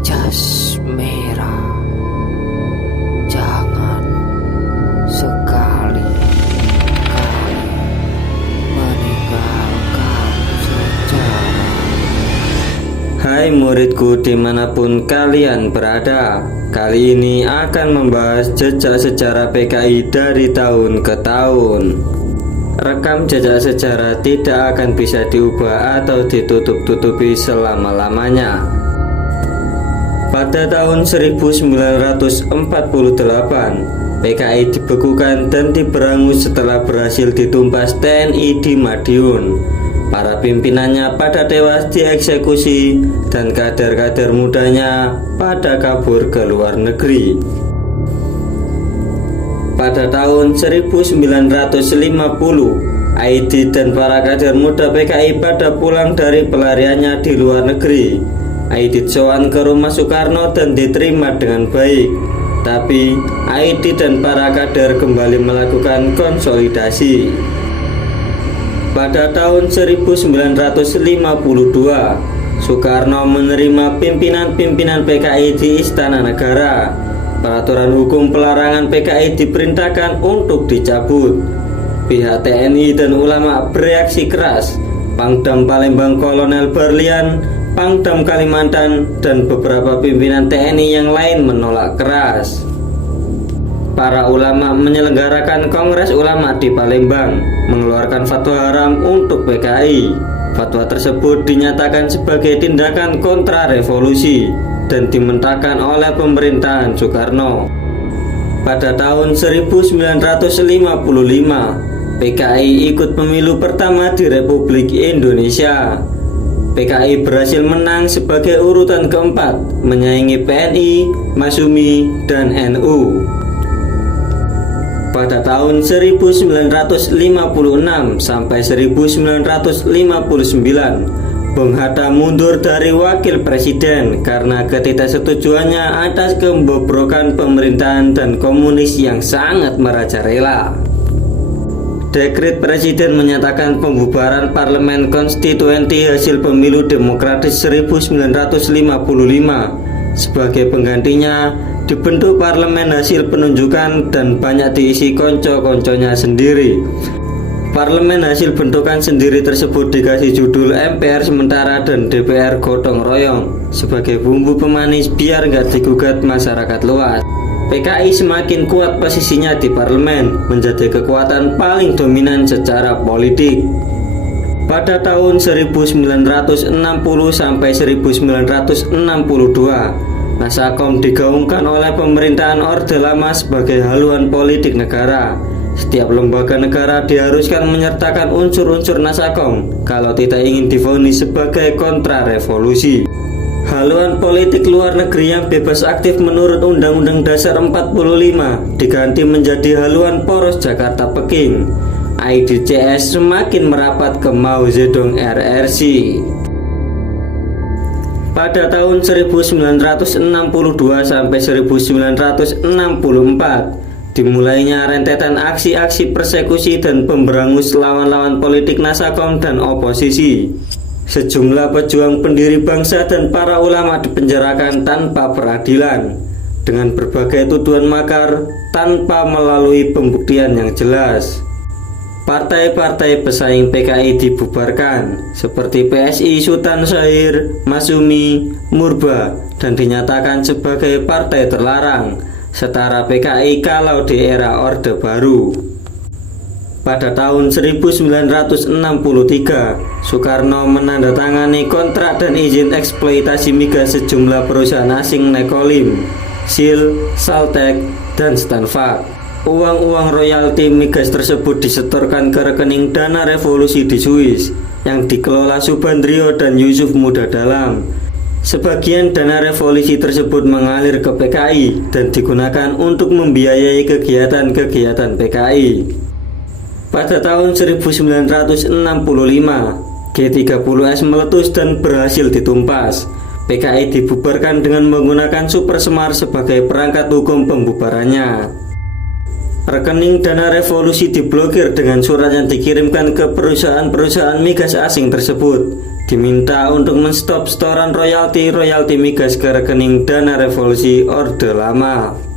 jas merah, jangan sekali-kali meninggalkan sejarah. Hai muridku dimanapun kalian berada, kali ini akan membahas jejak sejarah PKI dari tahun ke tahun. Rekam jejak sejarah tidak akan bisa diubah atau ditutup-tutupi selama-lamanya. Pada tahun 1948, PKI dibekukan dan diberangus setelah berhasil ditumpas TNI di Madiun. Para pimpinannya pada tewas dieksekusi dan kader-kader mudanya pada kabur ke luar negeri. Pada tahun 1950, Aidit dan para kader muda PKI pada pulang dari pelariannya di luar negeri. Aidit sowan ke rumah Soekarno dan diterima dengan baik. Tapi Aidit dan para kader kembali melakukan konsolidasi. Pada tahun 1952, Soekarno menerima pimpinan-pimpinan PKI di Istana Negara. Peraturan hukum pelarangan PKI diperintahkan untuk dicabut. Pihak TNI dan ulama bereaksi keras. Pangdam Palembang Kolonel Berlian, Pangdam Kalimantan, dan beberapa pimpinan TNI yang lain menolak keras. Para ulama menyelenggarakan Kongres Ulama di Palembang, mengeluarkan fatwa haram untuk PKI. Fatwa tersebut dinyatakan sebagai tindakan kontra revolusi dan dimentahkan oleh pemerintahan Soekarno. Pada tahun 1955, PKI ikut pemilu pertama di Republik Indonesia. PKI berhasil menang sebagai urutan keempat, menyaingi PNI, Masyumi, dan NU. Pada tahun 1956 sampai 1959, Bung Hatta mundur dari wakil presiden karena ketidaksetujuannya atas kebobrokan pemerintahan dan komunis yang sangat merajalela. Dekret presiden menyatakan pembubaran parlemen konstituenti hasil pemilu demokratis 1955. Sebagai penggantinya, dibentuk parlemen hasil penunjukan dan banyak diisi konco-konconya sendiri. Parlemen hasil bentukan sendiri tersebut dikasih judul MPR sementara dan DPR gotong royong sebagai bumbu pemanis biar nggak digugat masyarakat luas. PKI semakin kuat posisinya di parlemen, menjadi kekuatan paling dominan secara politik. Pada tahun 1960 sampai 1962, Nasakom digaungkan oleh pemerintahan Orde Lama sebagai haluan politik negara. Setiap lembaga negara diharuskan menyertakan unsur-unsur Nasakom kalau tidak ingin divonis sebagai kontra revolusi. Haluan politik luar negeri yang bebas aktif menurut Undang-Undang Dasar 45 diganti menjadi haluan poros Jakarta Peking. AIDS semakin merapat ke Mao Zedong RRC. Pada tahun 1962 sampai 1964, dimulainya rentetan aksi-aksi persekusi dan pemberangus lawan-lawan politik Nasakom dan oposisi. Sejumlah pejuang pendiri bangsa dan para ulama dipenjarakan tanpa peradilan dengan berbagai tuduhan makar tanpa melalui pembuktian yang jelas. Partai-partai pesaing PKI dibubarkan seperti PSI Sultan Syahir, Masyumi, Murba, dan dinyatakan sebagai partai terlarang setara PKI kalau di era Orde Baru. Pada tahun 1963, Soekarno menandatangani kontrak dan izin eksploitasi migas sejumlah perusahaan asing Nekolim, Sil, Saltek, dan Stanfak. Uang-uang royalti migas tersebut disetorkan ke rekening dana revolusi di Swiss yang dikelola Subandrio dan Yusuf Muda Dalam. Sebagian dana revolusi tersebut mengalir ke PKI dan digunakan untuk membiayai kegiatan-kegiatan PKI. Pada tahun 1965, G30S meletus dan berhasil ditumpas. PKI dibubarkan dengan menggunakan Super Semar sebagai perangkat hukum pembubarannya. Rekening dana revolusi diblokir dengan surat yang dikirimkan ke perusahaan-perusahaan migas asing tersebut. diminta untuk menstop setoran royalti migas ke rekening dana revolusi Orde Lama.